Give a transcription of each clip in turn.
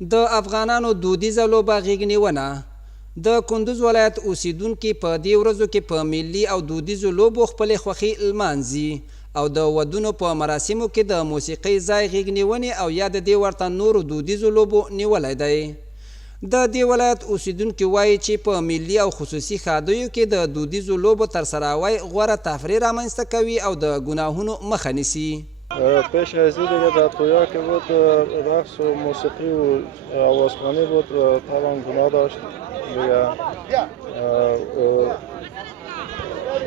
د افغانانو دودیزه لوبه غیږ نیونه. د کندوز ولایت اوسیدونکي په دې ورځو کې په ملي او دودیزو لوبو خپلې خوښي لمانځي او د ودونو په مراسمو کې د موسیقۍ ځای غیږ نیونې او یا د دې ورته نورو دودیزو لوبو نیولی دی. د دې ولایت اوسیدونکي وایي چې په ملي او خصوصي ښادیو کې د دودیزو لوبو ترسروی غوره تفریح رامنځته کوي او د ګناهونو مخه نیسي. پیش از این دیگه در تویا که بود رقص و موسیقی و آوازخوانی بود طبعا گناه داشت دیگه.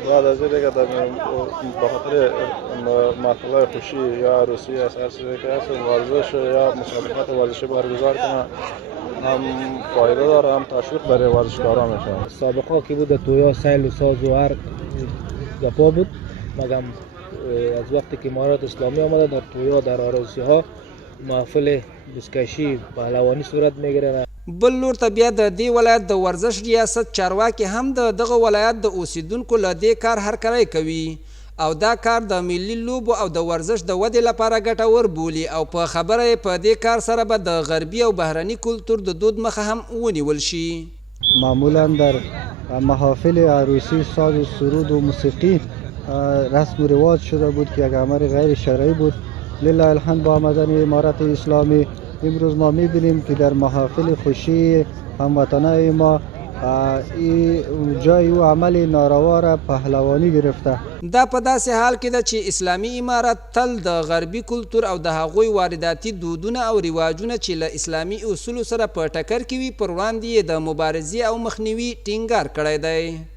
بعد از این دیگه در بخاطر محفل خوشی یا عروسی از هر چیزی که هست ورزش یا مسابقات ورزشی برگزار کنه هم فایده داره هم تشویق برای ورزشکارا میشه. سابقه که بود در تویا سیل و ساز و هر گپا بود مگم از وقتی که امارات اسلامی آمده در تویا در عروسی ها محفل بزکشی پهلوانی صورت میگیره. بل لور ته بیا د دې ولایت د ورزش ریاست چارواکي هم د دغه ولایت د اوسیدونکو له دې کار هرکلی کوي او دا کار د ملي لوبو او د ورزش د ودې لپاره ګټور بولي او په خبره یې په دې کار سره به د غربي او بهرني کلتور د دود مخه هم ونیول شي. معمولا در محافل عروسی ساز و سرود و موسیقی رسم و رواج شده بود که یک امر غیر شرعی بود. لله الحمد با آمدن امارت اسلامی امروز ما میبینیم که در محافل خوشی هموطنای ما جای او عمل ناروا را پهلوانی گرفته. دا په داسې حال کې ده چې اسلامي امارت تل د غربي کلتور او د هغوی وارداتي دودونه او رواجونه چې له اسلامي اصولو سره په ټکر کې وي پر وړاندې د مبارزې او مخنیوي ټینګار کړی دی.